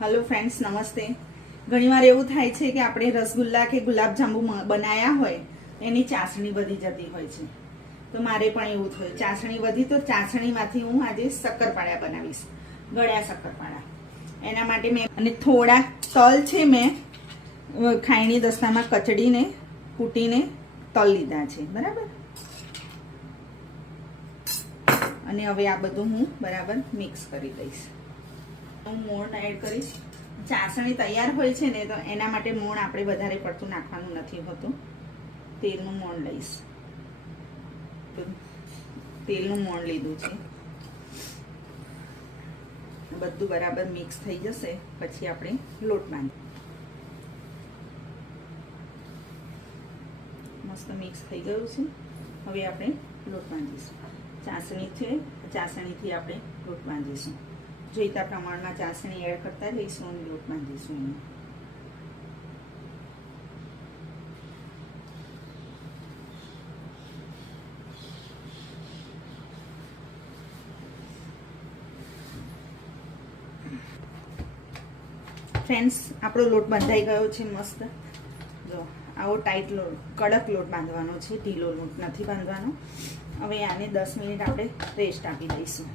Hello friends नमस्ते। घणीवार एवुं थाय छे के आपणे रसगुल्ला के गुलाबजांबू बनाया होय एनी चासणी वधी जती होय छे। तो मारे पण एवुं थयुं, चासणी वधी तो चासणीमांथी हुं आजे शक्करपाड़ा बनावीश, गळ्या शक्करपाड़ा। एना माटे मैं अने थोड़ा तल छे मैं खायणी दस्तामां कचडीने कूटीने तल लीधा छे, बराबर। अने हवे आ बधुं हुं बराबर मिक्स करी दईश। હું મોણ એડ કરીશ। ચાસણી તૈયાર હોય છે ને તો એના માટે મોણ આપણે વધારે પડતું નાખવાનું નથી હોતું। તેલનું મોણ લઈશ, તેલનું મોણ લીધું છે। બધું બરાબર મિક્સ થઈ જશે પછી આપણે લોટ બાંધી મસ્ત મિક્સ થઈ ગયું છે। હવે આપણે લોટ બાંધીશું। ચાસણી છે, ચાસણીથી આપણે લોટ બાંધીશું। જોઈતા પ્રમાણમાં ચાસણી એડ કરતા જઈશું અને લોટ બાંધીશું। ફ્રેન્ડ્સ આપણો લોટ બંધાઈ ગયો છે મસ્ત। જો આવો ટાઈટ લોટ, કડક લોટ બાંધવાનો છે, ઢીલો લોટ નથી બાંધવાનો। હવે આને 10 મિનિટ આપણે રેસ્ટ આપી દઈશું।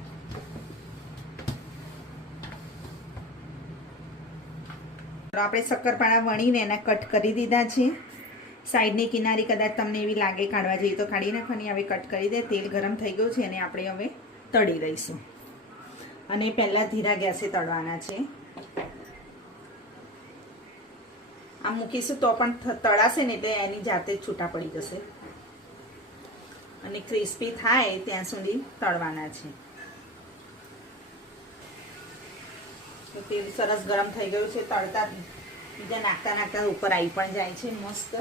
આપણે શક્કરપારા વણીને એના કટ કરી દીધા છે। સાઈડની કિનારી કદાચ તમને એવી લાગે કાઢવા જઈએ તો કાઢી નાખવાની। હવે કટ કરી દે। તેલ ગરમ થઈ ગયું છે અને આપણે હવે તળી દઈશું। અને પહેલા ધીરા ગેસે તળવાના છે। આ મૂકીશું તો પણ તળાશે ને એટલે એની જાતે જ છૂટા પડી જશે અને ક્રિસ્પી થાય ત્યાં સુધી તળવાના છે। તેલ સરસ ગરમ થઈ ગયું છે। તળતા બીજા નાખતા નાખતા ઉપર આવી પણ જાય છે મસ્ત।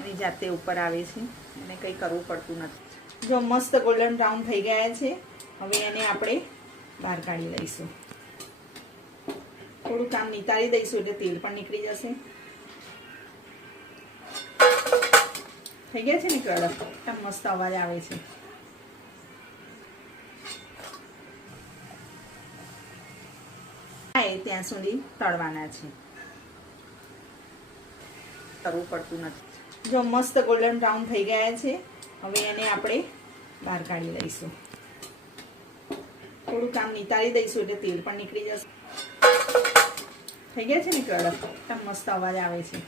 એની જાતે ઉપર આવે છે અને કંઈ કરવું પડતું નથી। જો મસ્ત ગોલ્ડન બ્રાઉન થઈ ગયા છે। હવે એને આપણે બહાર કાઢી લઈશું। થોડું કામ નિતારી દઈશું એટલે તેલ પણ નીકળી જશે। થઈ ગયા છે ને કડક, એકદમ મસ્ત અવાજ આવે છે। ત્યાં સુધી તળવાના છે, કરવું પડતું નથી। જો મસ્ત ગોલ્ડન બ્રાઉન થઈ ગયા છે। હવે એને આપણે બહાર કાઢી લઈશું। થોડું કામ નિતારી દઈશું એટલે તેલ પણ નીકળી જશે। થઈ ગયા છે ને કડક, એકદમ મસ્ત અવાજ આવે છે।